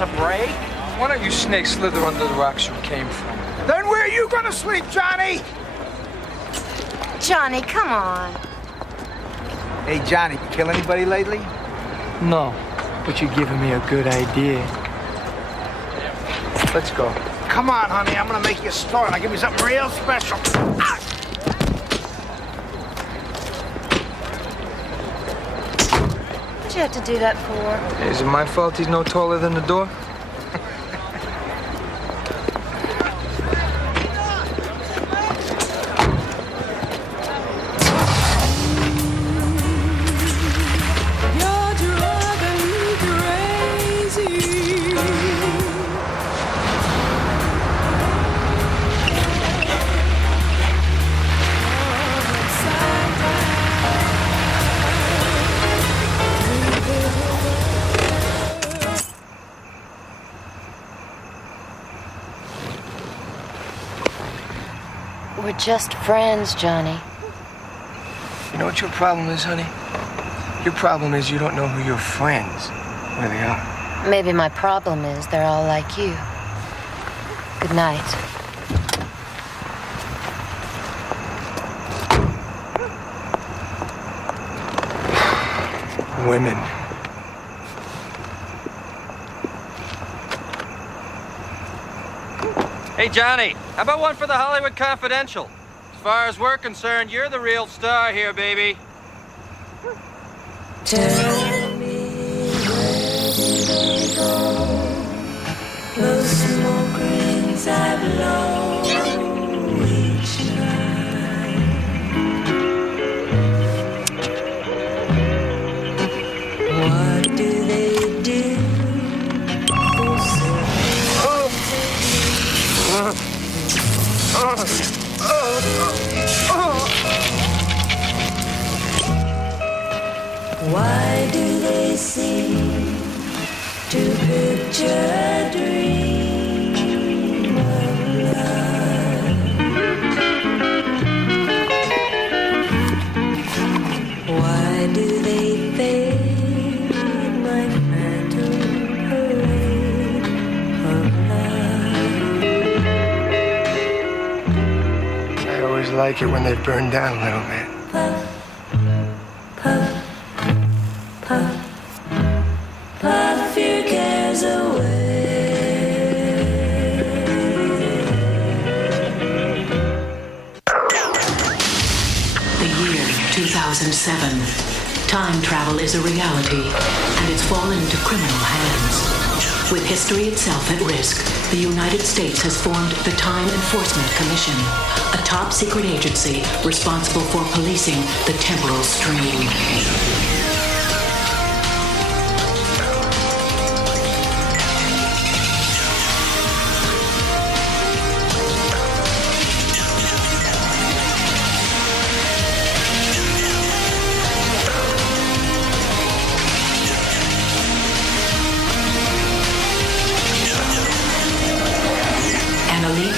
us a break? Why don't you snakes slither under the rocks you came from? Then where are you gonna sleep, Johnny? Johnny, come on. Hey, Johnny, you kill anybody lately? No, but you're giving me a good idea. Let's go. Come on, honey, I'm gonna make you a story. Now give me something real special. Ah! What'd you have to do that for? Is it my fault he's no taller than the door? We're just friends, Johnny. You know what your problem is, honey? Your problem is you don't know who your friends really are. Maybe my problem is they're all like you. Good night. Women. Hey, Johnny, how about one for the Hollywood Confidential? As far as we're concerned, you're the real star here, baby. Tell me where did they go? Those smoke rings that blow each night. What do they do? Why do they seem to picture a dream of love? Why do they fade my phantom parade of love? I always like it when they burn down a little bit. Puff your cares away. The year 2007. Time travel is a reality, and it's fallen into criminal hands. With history itself at risk, the United States has formed the Time Enforcement Commission, a top-secret agency responsible for policing the temporal stream.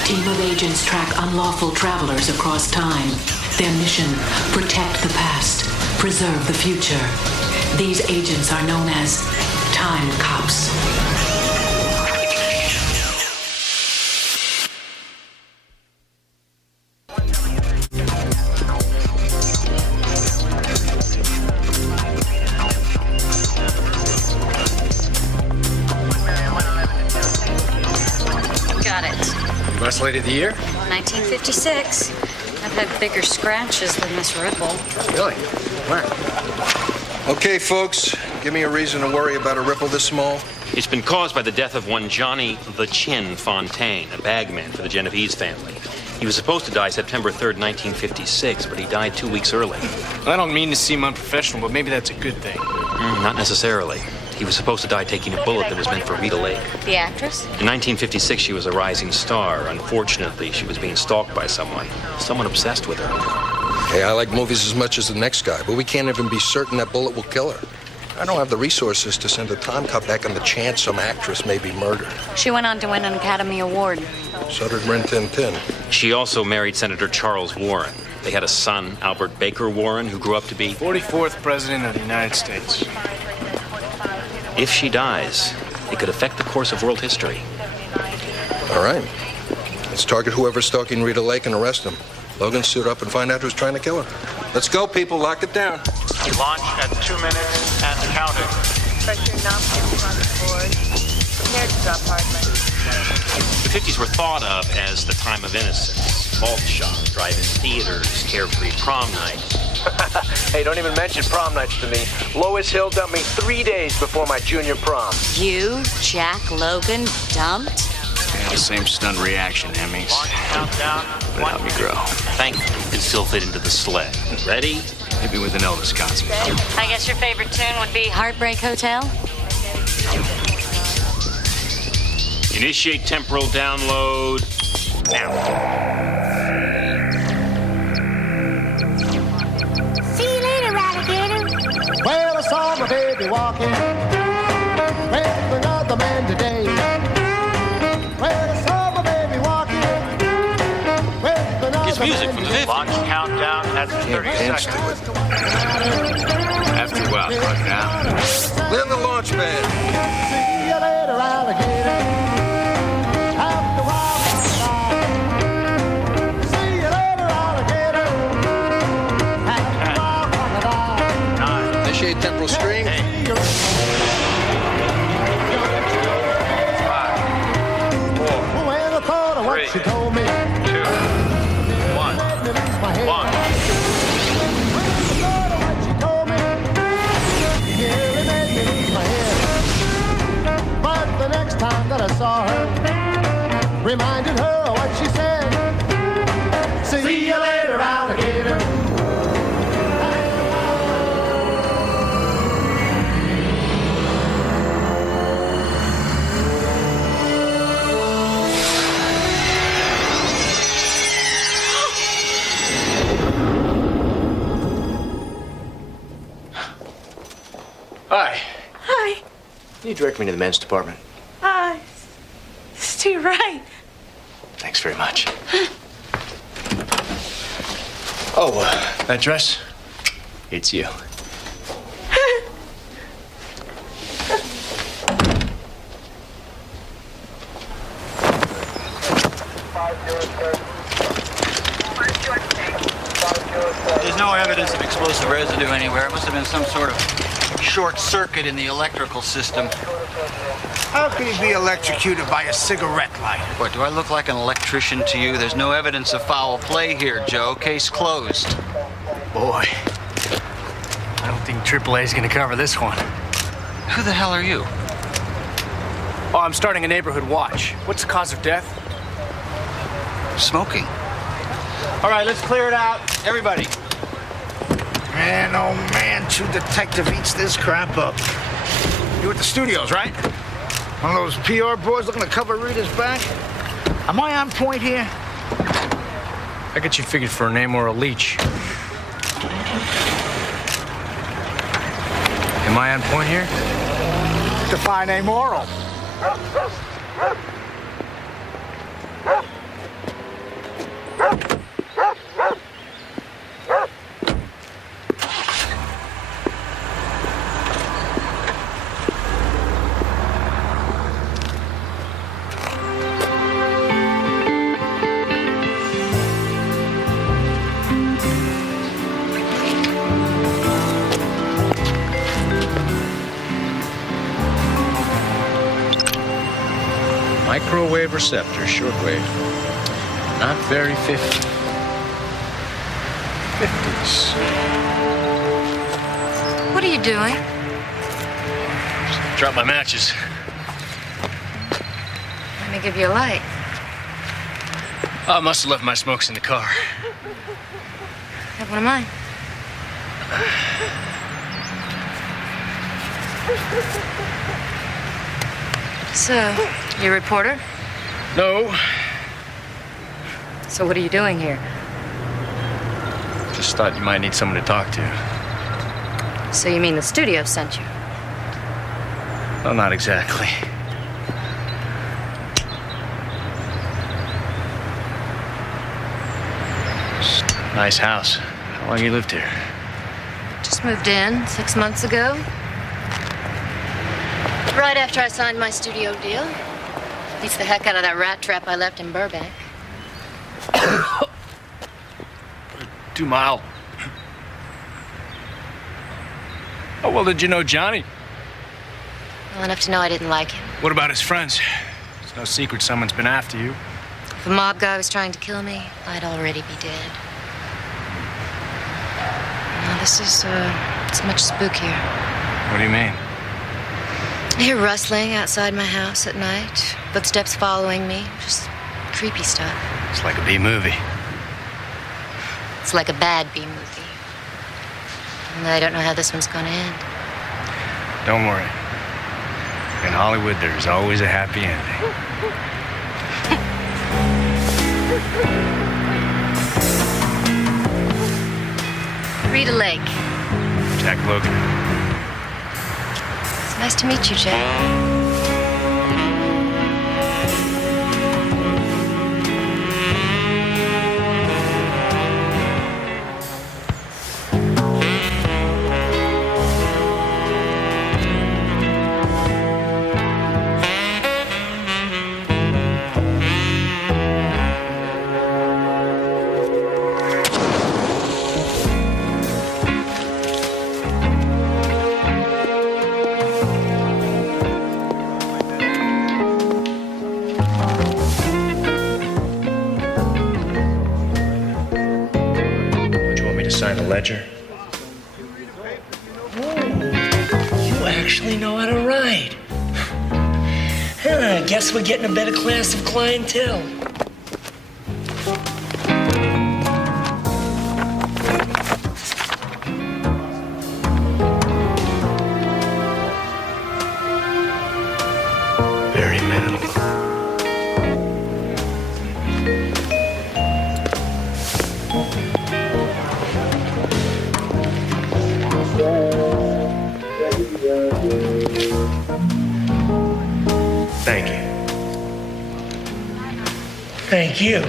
Team of agents track unlawful travelers across time. Their mission, protect the past, preserve the future. These agents are known as Time Cops. Got it. Best lady of the year? 1956. I've had bigger scratches than Miss Ripple. Really? Where? Okay, folks, give me a reason to worry about a ripple this small. It's been caused by the death of one Johnny the Chin Fontaine, a bagman for the Genovese family. He was supposed to die September 3rd, 1956, but he died 2 weeks early. Well, I don't mean to seem unprofessional, but maybe that's a good thing. Not necessarily. He was supposed to die taking a bullet that was meant for Rita Lake. The actress? In 1956, she was a rising star. Unfortunately, she was being stalked by someone obsessed with her. Hey, I like movies as much as the next guy, but we can't even be certain that bullet will kill her. I don't have the resources to send a Timecop back on the chance some actress may be murdered. She went on to win an Academy Award. So did Rin Tin Tin. She also married Senator Charles Warren. They had a son, Albert Baker Warren, who grew up to be 44th President of the United States. If she dies, It could affect the course of world history. All right. Let's target whoever's stalking Rita Lake and arrest him. Logan, suit up and find out who's trying to kill her. Let's go, people. Lock it down. Launch at 2 minutes and counting. Pressure not on the board. Prepare to drop hardly. The 50s were thought of as the time of innocence. Malt shop, drive-in theaters, carefree prom night. Hey, don't even mention prom nights to me. Lois Hill dumped me 3 days before my junior prom. You, Jack Logan, dumped? Yeah, same stunned reaction, Emmys. Launch countdown. But help me grow. Thankfully, you can still fit into the sled. Ready? Hit me with an Elvis concert. I guess your favorite tune would be Heartbreak Hotel? Initiate temporal download now. See you later, alligator. Well, I saw my baby walking with another man today. Well, I saw my baby walking with another It's music from the 50s. Launch countdown at 30 Dance to seconds. it. After a while, fuck now. Then the launch pad. See you later, alligator. After a while, crocodile. See you later, alligator. After a while, crocodile. Initiate temporal stream. When I thought of what she told me, 2, 1. made me lose my head. 1. Time that I saw her, reminded her of what she said. See you later, alligator. Hi. Hi. Can you direct me to the men's department? It's to your right. Thanks very much. Oh, that dress? It's you. There's no evidence of explosive residue anywhere. It must have been some sort of short circuit in the electrical system. How could he be electrocuted by a cigarette lighter? What, do I look like an electrician to you? There's no evidence of foul play here, Joe. Case closed. Boy. I don't think AAA's gonna cover this one. Who the hell are you? Oh, I'm starting a neighborhood watch. What's the cause of death? Smoking. All right, let's clear it out. Everybody. Man, oh man, True Detective eats this crap up. You at the studios, right? One of those PR boys looking to cover Rita's back? Am I on point here? I got you figured for a name or a leech. Am I on point here? Define amoral. Microwave receptor, shortwave. Not very 50s. What are you doing? Drop my matches. Let me give you a light. Oh, I must have left my smokes in the car. Have one of mine. So, you a reporter? No. So what are you doing here? Just thought you might need someone to talk to. So you mean the studio sent you? Well, not exactly. Nice house. How long you lived here? Just moved in 6 months ago. Right after I signed my studio deal. Beats the heck out of that rat trap I left in Burbank. 2 Mile. How well did you know Johnny? Well enough to know I didn't like him. What about his friends? It's no secret someone's been after you. If a mob guy was trying to kill me, I'd already be dead. Now this is, it's much spookier. What do you mean? I hear rustling outside my house at night. Footsteps following me. Just creepy stuff. It's like a B-movie. It's like a bad B-movie. And I don't know how this one's gonna end. Don't worry. In Hollywood, there's always a happy ending. Rita Lake. Jack Logan. It's nice to meet you, Jack. Sign the ledger. You actually know how to write. I guess we're getting a better class of clientele. Very minimal. Thank you. Thank you.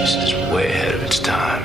This is way ahead of its time.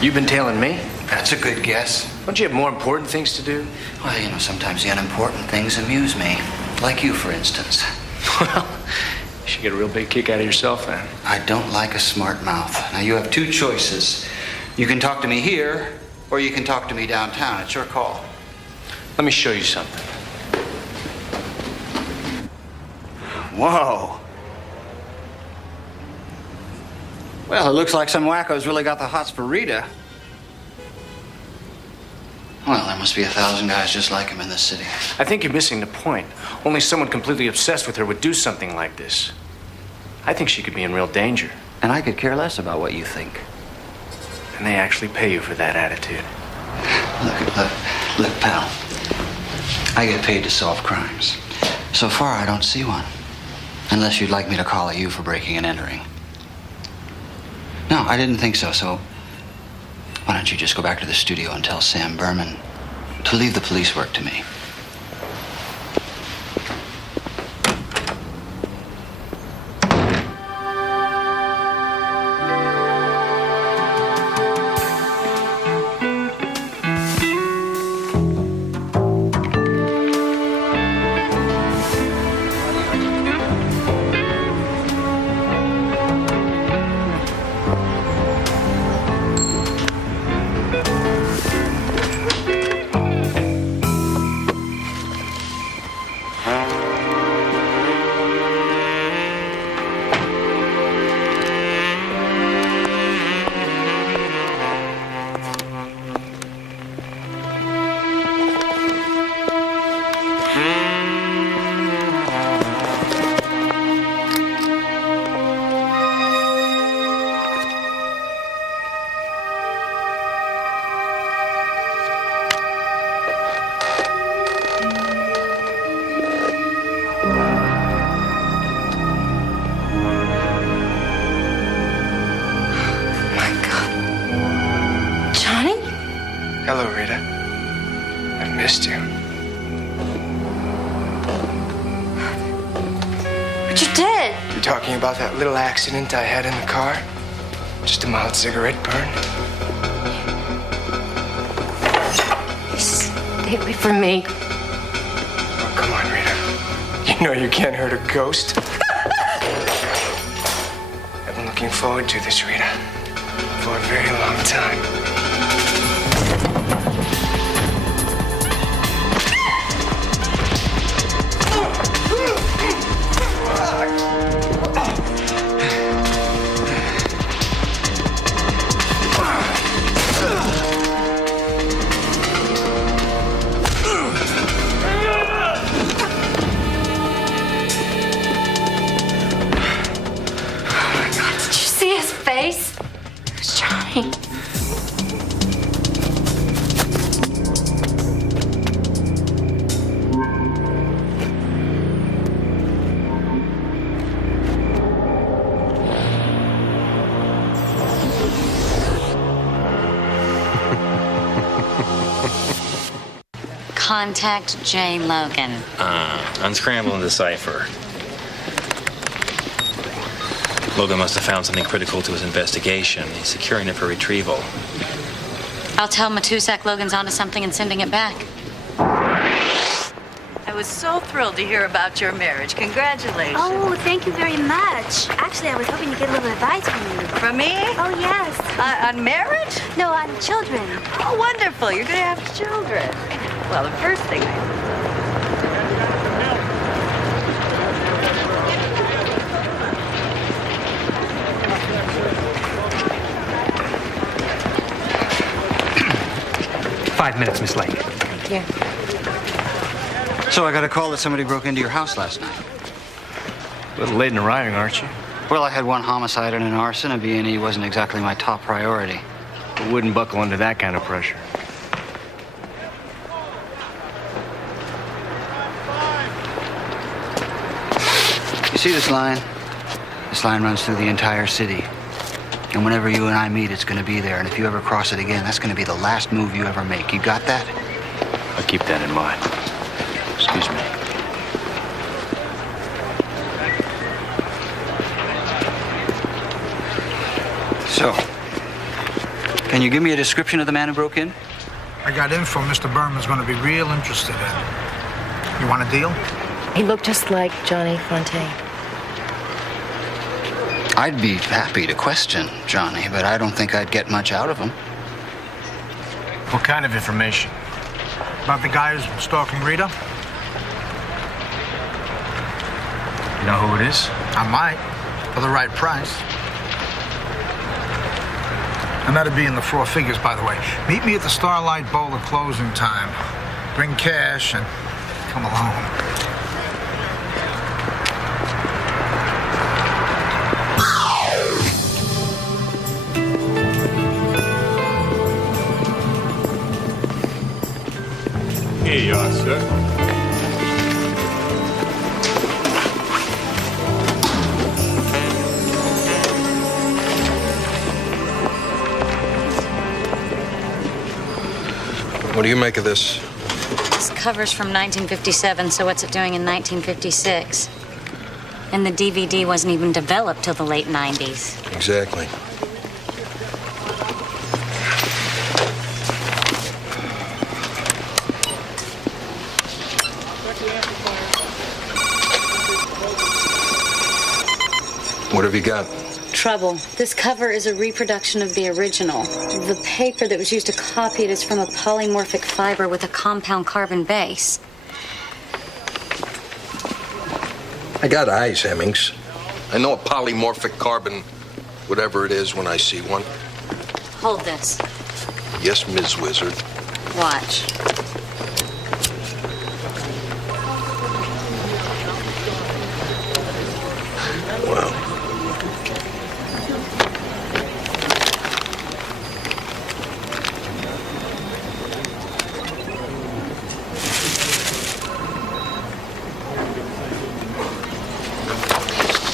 You've been tailing me? That's a good guess. Don't you have more important things to do? Well, you know, sometimes the unimportant things amuse me. Like you, for instance. Well, you should get a real big kick out of yourself, then. I don't like a smart mouth. Now, you have two choices. You can talk to me here, or you can talk to me downtown. It's your call. Let me show you something. Whoa. Well, it looks like some wacko's really got the hots for Rita. Well, there must be 1,000 guys just like him in this city. I think you're missing the point. Only someone completely obsessed with her would do something like this. I think she could be in real danger. And I could care less about what you think. And they actually pay you for that attitude. Look, pal. I get paid to solve crimes. So far, I don't see one. Unless you'd like me to call at you for breaking and entering. No, I didn't think so, so why don't you just go back to the studio and tell Sam Berman to leave the police work to me? Hello, Rita. I've missed you. But you did. You talking about that little accident I had in the car? Just a mild cigarette burn? Stay away from me. Oh, come on, Rita. You know you can't hurt a ghost. I've been looking forward to this, Rita, for a very long time. Contact J. Logan. Unscramble and decipher. Logan must have found something critical to his investigation. He's securing it for retrieval. I'll tell Matusak Logan's onto something and sending it back. I was so thrilled to hear about your marriage. Congratulations. Oh, thank you very much. Actually, I was hoping to get a little advice from you. From me? Oh, yes. On marriage? No, on children. Oh, wonderful. You're going to have children. Well, the first thing Five minutes, Miss Lake. Thank you. So I got a call that somebody broke into your house last night. A little late in arriving, aren't you? Well, I had one homicide and an arson. A B&E wasn't exactly my top priority. I wouldn't buckle under that kind of pressure. You see this line? This line runs through the entire city. And whenever you and I meet, it's going to be there. And if you ever cross it again, that's going to be the last move you ever make. You got that? I'll keep that in mind. Excuse me. So, can you give me a description of the man who broke in? I got info Mr. Berman's going to be real interested in. You want a deal? He looked just like Johnny Fontaine. I'd be happy to question Johnny, but I don't think I'd get much out of him. What kind of information? About the guy who's stalking Rita? You know who it is? I might, for the right price. And that'd be in the 4 figures, by the way. Meet me at the Starlight Bowl at closing time. Bring cash and come along. Here you are, sir. What do you make of this? This cover's from 1957, so what's it doing in 1956? And the DVD wasn't even developed till the late 90s. Exactly. What have you got? Trouble. This cover is a reproduction of the original. The paper that was used to copy it is from a polymorphic fiber with a compound carbon base. I got eyes, Hemmings. I know a polymorphic carbon, whatever it is, when I see one. Hold this. Yes, Ms. Wizard. Watch. Wow.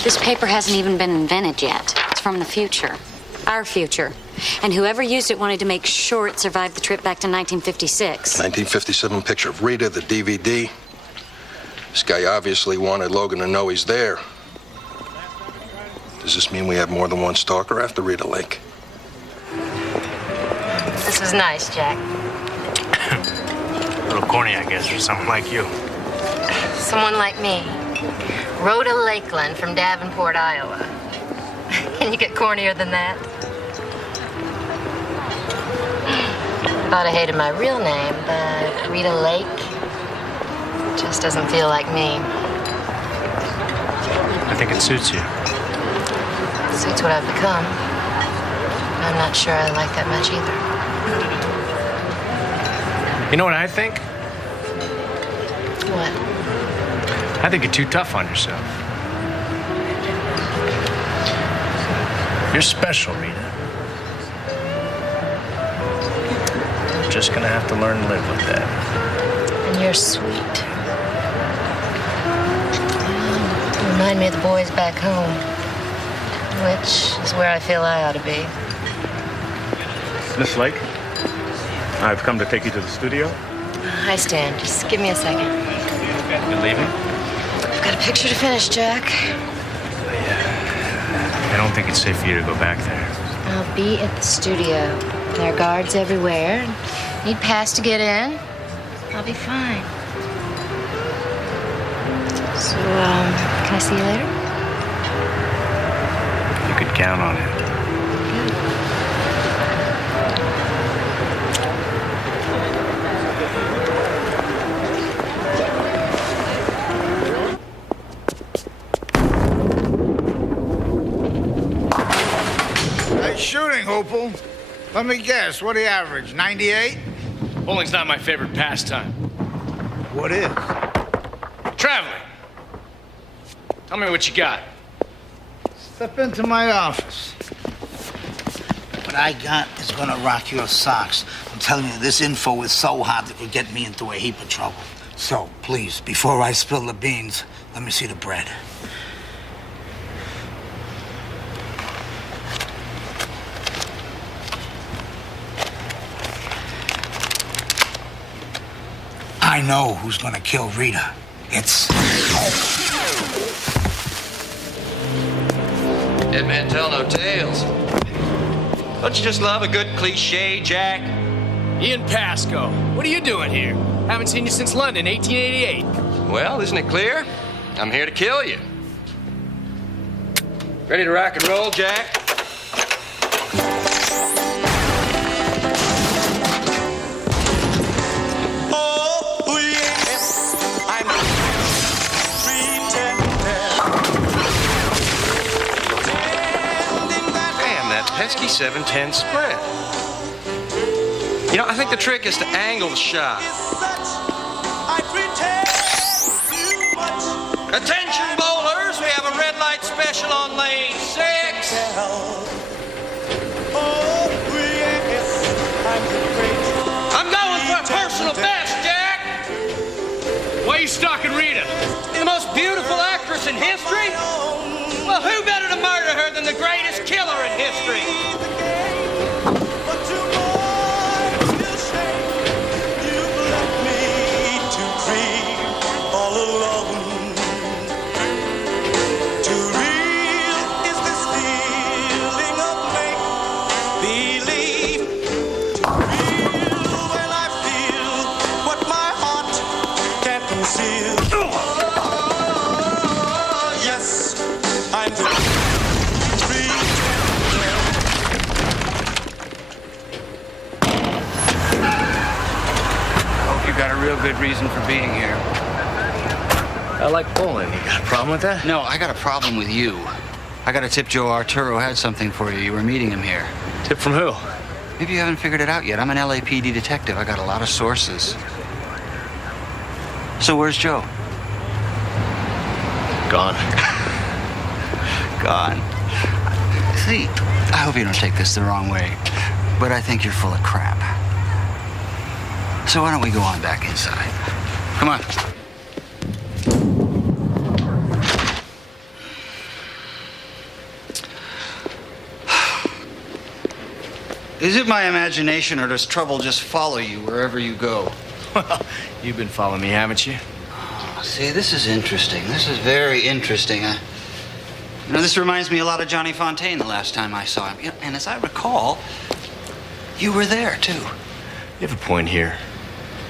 This paper hasn't even been invented yet. It's from the future. Our future. And whoever used it wanted to make sure it survived the trip back to 1956. 1957 picture of Rita, the DVD. This guy obviously wanted Logan to know he's there. Does this mean we have more than one stalker after Rita Lake? This was nice, Jack. A little corny, I guess, for someone like you. Someone like me. Rhoda Lakeland from Davenport, Iowa. Can you get cornier than that? Thought I hated my real name, but Rita Lake just doesn't feel like me. I think it suits you. It suits what I've become. I'm not sure I like that much either. You know what I think? What? I think you're too tough on yourself. You're special, Rita. You're just gonna have to learn to live with that. And you're sweet. You remind me of the boys back home, which is where I feel I ought to be. Miss Lake, I've come to take you to the studio. Hi, Stan. Just give me a second. You leaving? I've got a picture to finish, Jack. I don't think it's safe for you to go back there. I'll be at the studio. There are guards everywhere. Need pass to get in. I'll be fine. So, can I see you later? You could count on it. Nice shooting, Hopel. Let me guess, what do you average, 98? Bowling's not my favorite pastime. What is? Traveling. Tell me what you got. Step into my office. What I got is gonna rock your socks. I'm telling you, this info is so hot it would get me into a heap of trouble. So, please, before I spill the beans, let me see the bread. I know who's gonna kill Rita. It's... Dead man tell no tales. Don't you just love a good cliche, Jack? Ian Pasco, what are you doing here? Haven't seen you since London, 1888. Well, isn't it clear? I'm here to kill you. Ready to rock and roll, Jack? Pesky 710 spread. You know, I think the trick is to angle the shot. Attention, bowlers! We have a red light special on lane 6. I'm going for a personal best, Jack! you stalking Rita? The most beautiful actress in history? Well, who better to murder her than the greatest killer in history? Real good reason for being here. I like bowling. You got a problem with that? No, I got a problem with you. I got a tip Joe Arturo had something for you. You were meeting him here. Tip from who? Maybe you haven't figured it out yet. I'm an LAPD detective. I got a lot of sources. So where's Joe? Gone. Gone. See, I hope you don't take this the wrong way, but I think you're full of crap. So why don't we go on back inside? Come on. Is it my imagination, or does trouble just follow you wherever you go? Well, you've been following me, haven't you? Oh, see, this is interesting. This is very interesting. You know, this reminds me a lot of Johnny Fontaine the last time I saw him. You know, and as I recall, you were there, too. You have a point here.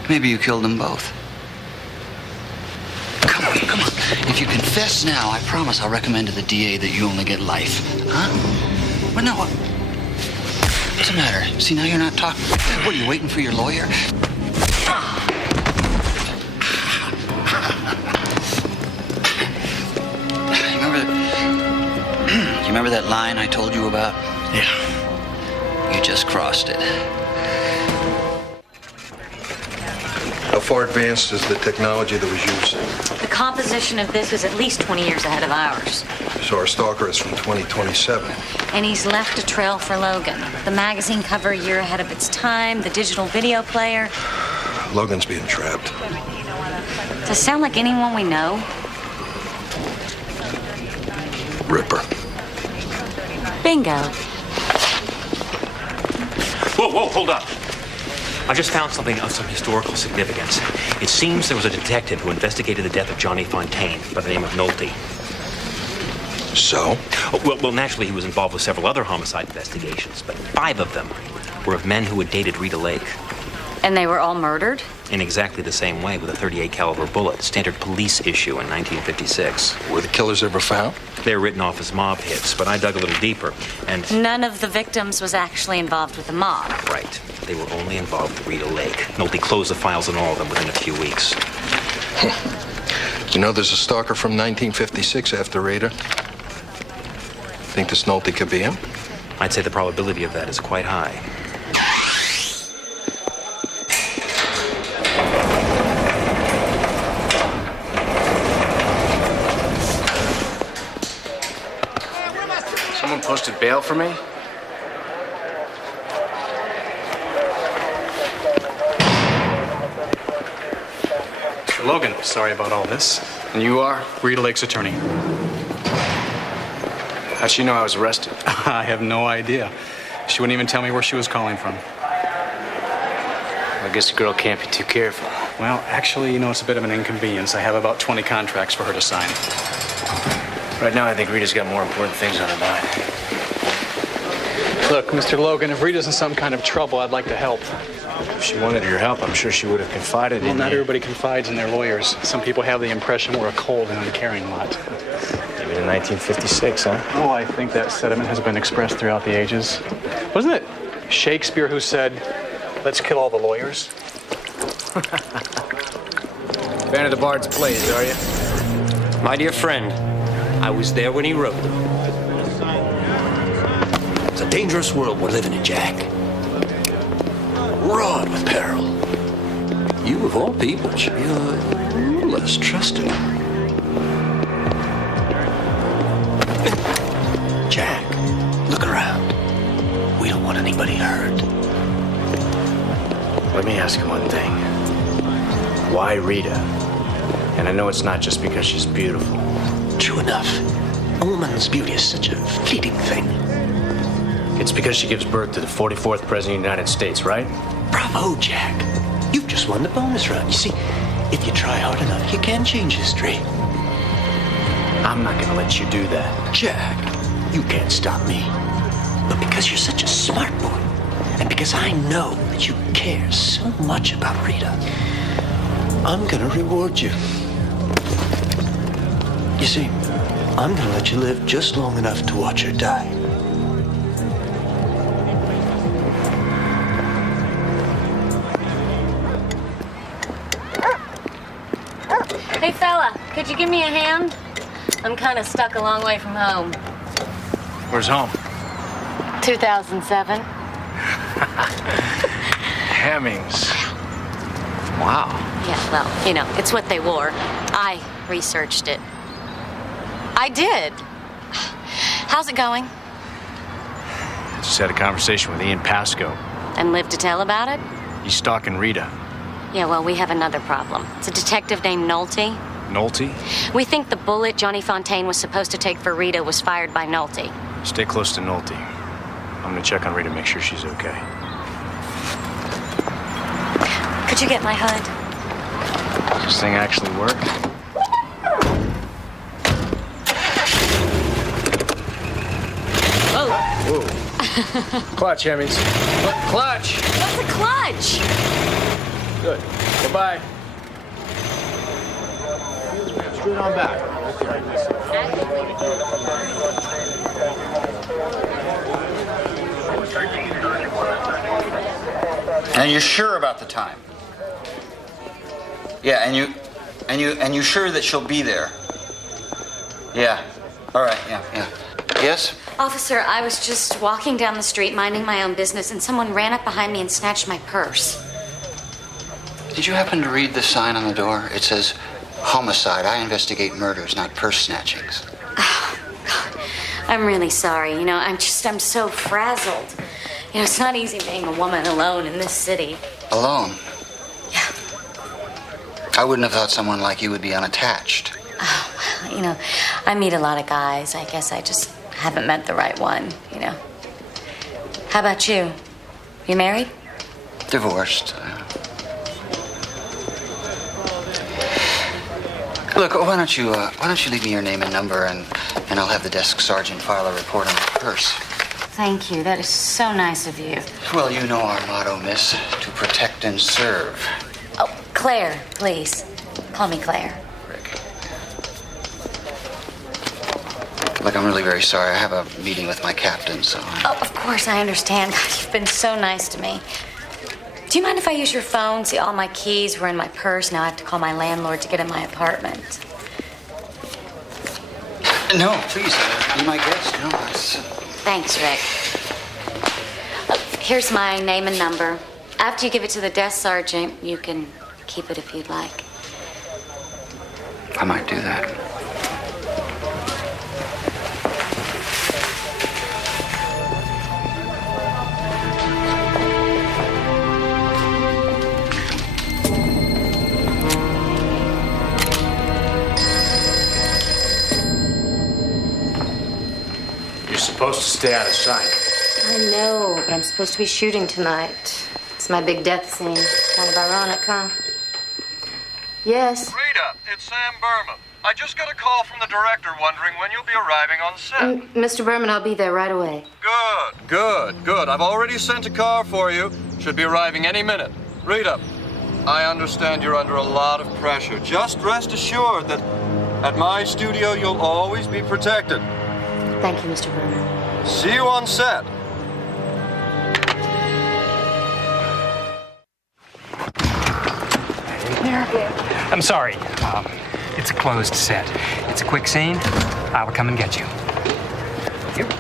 Maybe you killed them both. Come on, come on. If you confess now, I promise I'll recommend to the DA that you only get life. Huh? Well, no. What's the matter? See, now you're not talking. What, are you waiting for your lawyer? You remember that line I told you about? Yeah. You just crossed it. How far advanced is the technology that was used? The composition of this was at least 20 years ahead of ours. So our Stalker is from 2027. And he's left a trail for Logan. The magazine cover a year ahead of its time, the digital video player. Logan's being trapped. Does it sound like anyone we know? Ripper. Bingo. Whoa, hold up. I just found something of some historical significance. It seems there was a detective who investigated the death of Johnny Fontaine by the name of Nolte. So? Well, naturally, he was involved with several other homicide investigations, but 5 of them were of men who had dated Rita Lake. And they were all murdered? In exactly the same way, with a .38 caliber bullet, standard police issue in 1956. Were the killers ever found? They were written off as mob hits, but I dug a little deeper, and... None of the victims was actually involved with the mob. Right. They were only involved with Rita Lake. Nolte closed the files on all of them within a few weeks. You know, there's a Stalker from 1956 after Rita. Think this Nolte could be him? I'd say the probability of that is quite high. Someone posted bail for me? Mr. Logan, sorry about all this. And you are? Rita Lake's attorney. How'd she know I was arrested? I have no idea. She wouldn't even tell me where she was calling from. I guess the girl can't be too careful. Well, actually, you know, it's a bit of an inconvenience. I have about 20 contracts for her to sign. Right now, I think Rita's got more important things on her mind. Look, Mr. Logan, if Rita's in some kind of trouble, I'd like to help. If she wanted your help, I'm sure she would have confided in you. Well, not everybody confides in their lawyers. Some people have the impression we're a cold and uncaring lot. Even in 1956, huh? Oh, I think that sentiment has been expressed throughout the ages. Wasn't it Shakespeare who said, "Let's kill all the lawyers"? Fan of the Bard's plays, are you? My dear friend, I was there when he wrote them. It's a dangerous world we're living in, Jack. Wrought with peril. You, of all people, should be a little less trusting. Jack, look around. We don't want anybody hurt. Let me ask you one thing. Why Rita? And I know it's not just because she's beautiful. True enough. A woman's beauty is such a fleeting thing. It's because she gives birth to the 44th President of the United States, right? Bravo, Jack. You've just won the bonus round. You see, if you try hard enough, you can change history. I'm not gonna let you do that. Jack, you can't stop me. But because you're such a smart boy, and because I know that you care so much about Rita, I'm gonna reward you. You see, I'm gonna let you live just long enough to watch her die. Hey, fella, could you give me a hand? I'm kind of stuck a long way from home. Where's home? 2007. Hemmings. Wow. Yeah, well, you know, it's what they wore. I researched it. I did. How's it going? Just had a conversation with Ian Pascoe. And live to tell about it? He's stalking Rita. Yeah, well, we have another problem. It's a detective named Nolte. Nolte? We think the bullet Johnny Fontaine was supposed to take for Rita was fired by Nolte. Stay close to Nolte. I'm gonna check on Rita, make sure she's okay. Could you get my hood? Does this thing actually work? Whoa. Clutch, Hemmings. Clutch! What's a clutch? Good. Goodbye. Straight on back. And you're sure about the time? Yeah, and you sure that she'll be there? Yeah. All right. Yeah. Yes? Officer, I was just walking down the street minding my own business and someone ran up behind me and snatched my purse. Did you happen to read the sign on the door? It says, "Homicide. I investigate murders, not purse snatchings." I'm really sorry. You know, I'm so frazzled. You know, it's not easy being a woman alone in this city. Alone? Yeah. I wouldn't have thought someone like you would be unattached. Oh, well, you know, I meet a lot of guys. I guess I just haven't met the right one, you know. How about you? You married? Divorced. Look, why don't you leave me your name and number, and I'll have the desk sergeant file a report on your purse. Thank you. That is so nice of you. Well, you know our motto, miss. To protect and serve. Oh, Claire, please. Call me Claire. Look, I'm really very sorry. I have a meeting with my captain, so... Oh, of course, I understand. God, you've been so nice to me. Do you mind if I use your phone? See, all my keys were in my purse. Now I have to call my landlord to get in my apartment. No, please, be my guest. No, Thanks, Rick. Here's my name and number. After you give it to the desk sergeant, you can keep it if you'd like. I might do that. You're supposed to stay out of sight. I know, but I'm supposed to be shooting tonight. It's my big death scene. Kind of ironic, huh? Yes? Rita, it's Sam Berman. I just got a call from the director wondering when you'll be arriving on set. Mr. Berman, I'll be there right away. Good. I've already sent a car for you. Should be arriving any minute. Rita, I understand you're under a lot of pressure. Just rest assured that at my studio you'll always be protected. Thank you, Mr. Berman. See you on set. I'm sorry. It's a closed set. It's a quick scene. I will come and get you. Yep.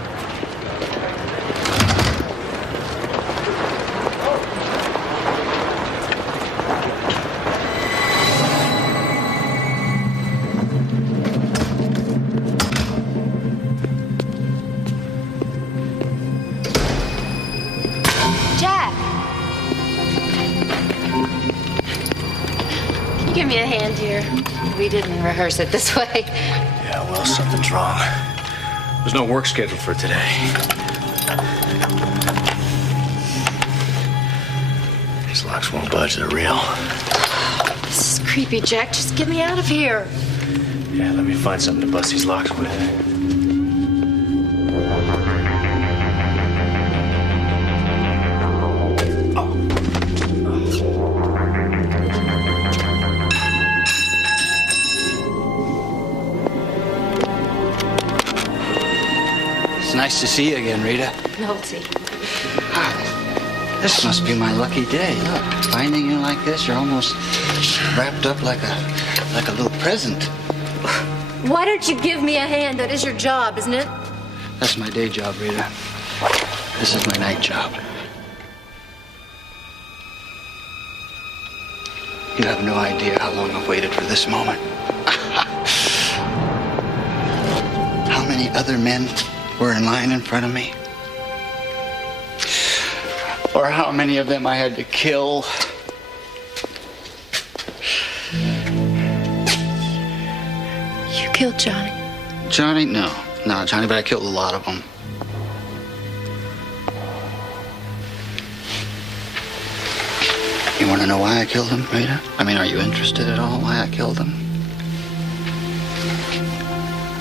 Jack! you give me a hand here? We didn't rehearse it this way. Yeah, well, something's wrong. There's no work scheduled for today. These locks won't budge, they're real. This is creepy, Jack. Just get me out of here. Yeah, let me find something to bust these locks with. It's nice to see you again, Rita. Nolte. This must be my lucky day. Look, finding you like this, you're almost wrapped up like a little present. Why don't you give me a hand? That is your job, isn't it? That's my day job, Rita. This is my night job. You have no idea how long I've waited for this moment. How many other men were in line in front of me? Or how many of them I had to kill? You killed Johnny. Johnny? No, Johnny, but I killed a lot of them. You want to know why I killed him, Rita? I mean, are you interested at all why I killed him?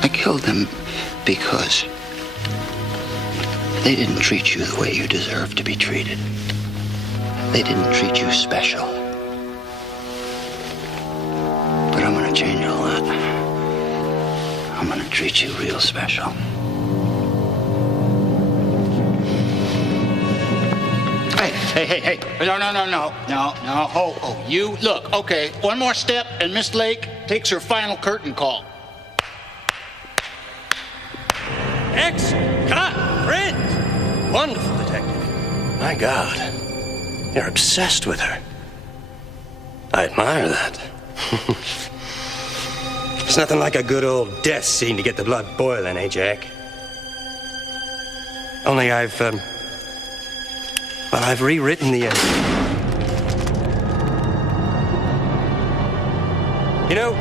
I killed them because they didn't treat you the way you deserve to be treated. They didn't treat you special. But I'm gonna change all that. I'm gonna treat you real special. Hey. No. Oh, you, look, okay, one more step and Miss Lake takes her final curtain call. Excellent. Cut. Friends. Wonderful, detective. My God. You're obsessed with her. I admire that. It's nothing like a good old death scene to get the blood boiling, eh, Jack? Only I've rewritten the end. You know,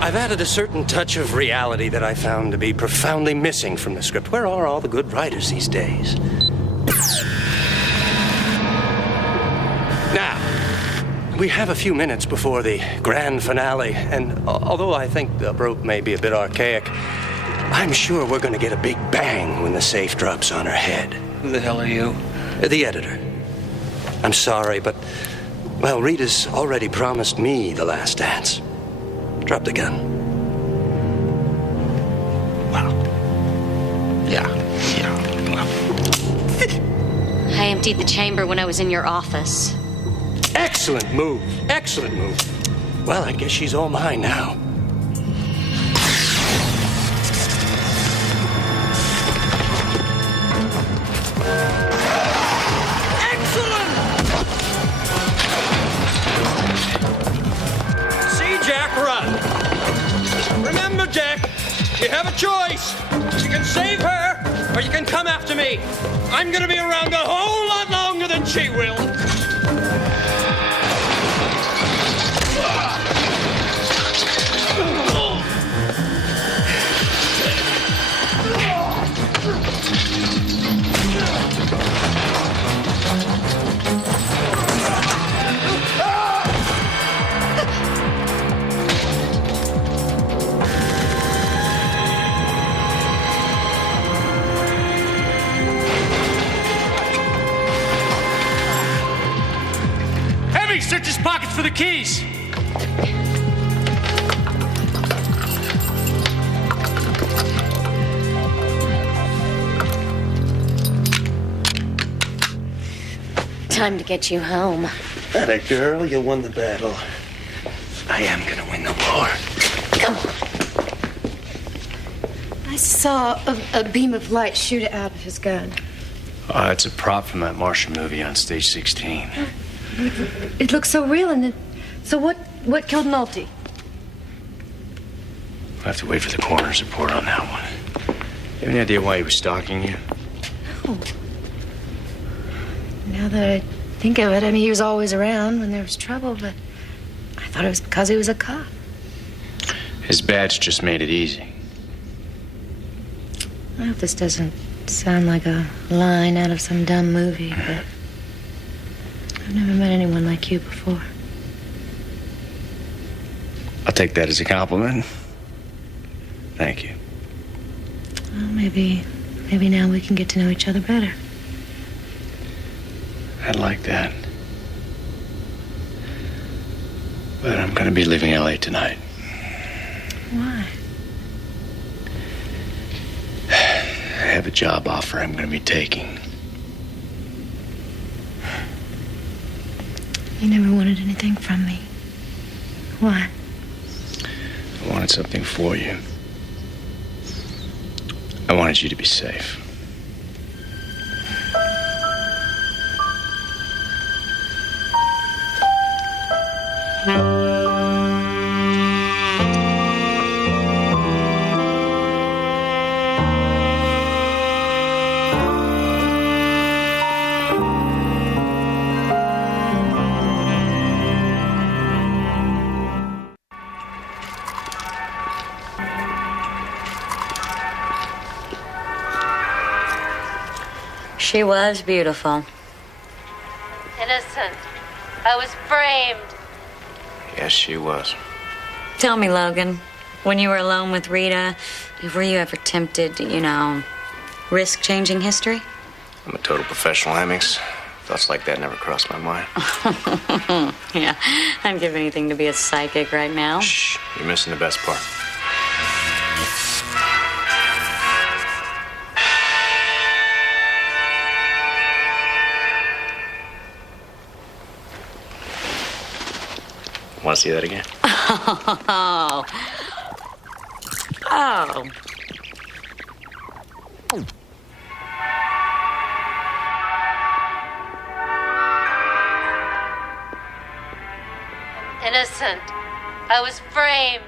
I've added a certain touch of reality that I found to be profoundly missing from the script. Where are all the good writers these days? Now, we have a few minutes before the grand finale, and although I think the rope may be a bit archaic, I'm sure we're going to get a big bang when the safe drops on her head. Who the hell are you? The editor. I'm sorry, but, well, Rita's already promised me the last dance. Drop the gun. Wow. Yeah. Well. I emptied the chamber when I was in your office. Excellent move. Well, I guess she's all mine now. Remember, Jack, you have a choice. You can save her, or you can come after me. I'm gonna be around a whole lot longer than she will. Search his pockets for the keys. Time to get you home. Atta girl, you won the battle. I am gonna win the war. Come on. I saw a beam of light shoot out of his gun. It's a prop from that Martian movie on stage 16. It looks so real, and so what killed Nolte? We'll have to wait for the coroner's report on that one. You have any idea why he was stalking you? No. Now that I think of it, I mean, he was always around when there was trouble, but I thought it was because he was a cop. His badge just made it easy. I hope this doesn't sound like a line out of some dumb movie, but I've never met anyone like you before. I'll take that as a compliment. Thank you. Well, maybe now we can get to know each other better. I'd like that. But I'm gonna be leaving LA tonight. Why? I have a job offer I'm gonna be taking. You never wanted anything from me. Why? I wanted something for you. I wanted you to be safe. She was beautiful. Innocent. I was framed. Yes, she was. Tell me, Logan, when you were alone with Rita, were you ever tempted to, risk changing history? I'm a total professional, Hemmings. Thoughts like that never crossed my mind. Yeah, I'd give anything to be a psychic right now. Shh, you're missing the best part. Want to see that again? Oh. Oh. Innocent. I was framed.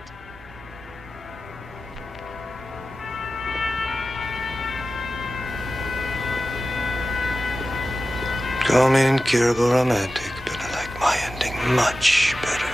Call me incurable romantic, but I like my ending much better.